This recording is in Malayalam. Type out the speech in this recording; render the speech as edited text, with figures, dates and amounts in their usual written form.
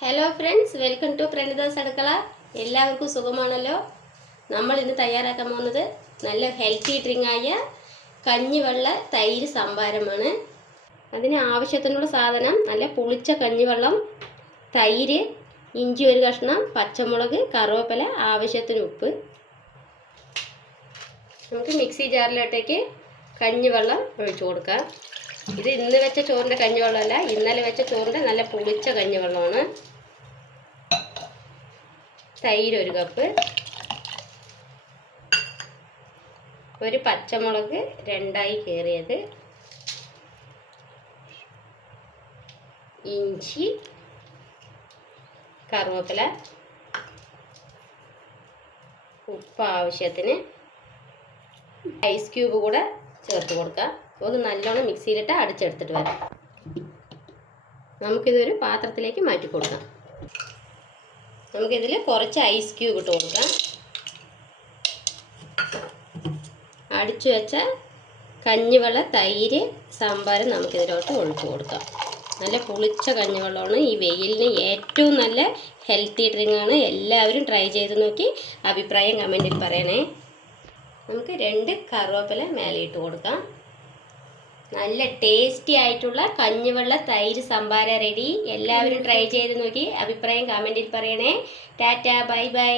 ഹലോ ഫ്രണ്ട്സ്, വെൽക്കം ടു പ്രണീതാസ് അടുക്കള. എല്ലാവർക്കും സുഖമാണല്ലോ. നമ്മൾ ഇന്ന് തയ്യാറാക്കാൻ പോകുന്നത് നല്ല ഹെൽത്തി ഡ്രിങ്കായ കഞ്ഞിവെള്ള തൈര് സംഭാരമാണ്. അതിന് ആവശ്യത്തിനുള്ള സാധനം നല്ല പുളിച്ച കഞ്ഞിവെള്ളം, തൈര്, ഇഞ്ചി ഒരു കഷ്ണം, പച്ചമുളക്, കറിവേപ്പില, ആവശ്യത്തിന് ഉപ്പ്. നമുക്ക് മിക്സി ജാറിലോട്ടേക്ക് കഞ്ഞിവെള്ളം ഒഴിച്ചു കൊടുക്കാം. ഇത് ഇന്ന് വെച്ച ചോറിൻ്റെ കഞ്ഞിവെള്ളമല്ല, ഇന്നലെ വെച്ച ചോറിൻ്റെ നല്ല പുളിച്ച കഞ്ഞിവെള്ളമാണ്. തൈര് ഒരു കപ്പ്, ഒരു പച്ചമുളക് രണ്ടായി കീറിയത്, ഇഞ്ചി, കറിവേപ്പില, ഉപ്പ് ആവശ്യത്തിന്, ഐസ് ക്യൂബ് കൂടെ ചേർത്ത് കൊടുക്കാം. ഒന്ന് നല്ലോണം മിക്സിയിലിട്ട് അടിച്ചെടുത്തിട്ട് വരാം. നമുക്കിതൊരു പാത്രത്തിലേക്ക് മാറ്റി കൊടുക്കാം. നമുക്കിതിൽ കുറച്ച് ഐസ് ക്യൂബ് ഇട്ട് കൊടുക്കാം. അടിച്ചു വെച്ച കഞ്ഞിവെള്ള തൈര് സംഭാരം നമുക്കിതിലോട്ട് ഒഴിച്ചു കൊടുക്കാം. നല്ല പുളിച്ച കഞ്ഞിവെള്ളമാണ്. ഈ വെയിലിന് ഏറ്റവും നല്ല ഹെൽത്തി ഡ്രിങ്കാണ്. എല്ലാവരും ട്രൈ ചെയ്ത് നോക്കി അഭിപ്രായം കമൻറ്റിൽ പറയണേ. നമുക്ക് 2 കറിവേപ്പില മേലെ ഇട്ട് കൊടുക്കാം. നല്ല ടേസ്റ്റി ആയിട്ടുള്ള കഞ്ഞിവെള്ള തൈര് സംഭാര റെഡി. എല്ലാവരും ട്രൈ ചെയ്ത് നോക്കി അഭിപ്രായം കമൻറ്റിൽ പറയണേ. Tata, bye bye.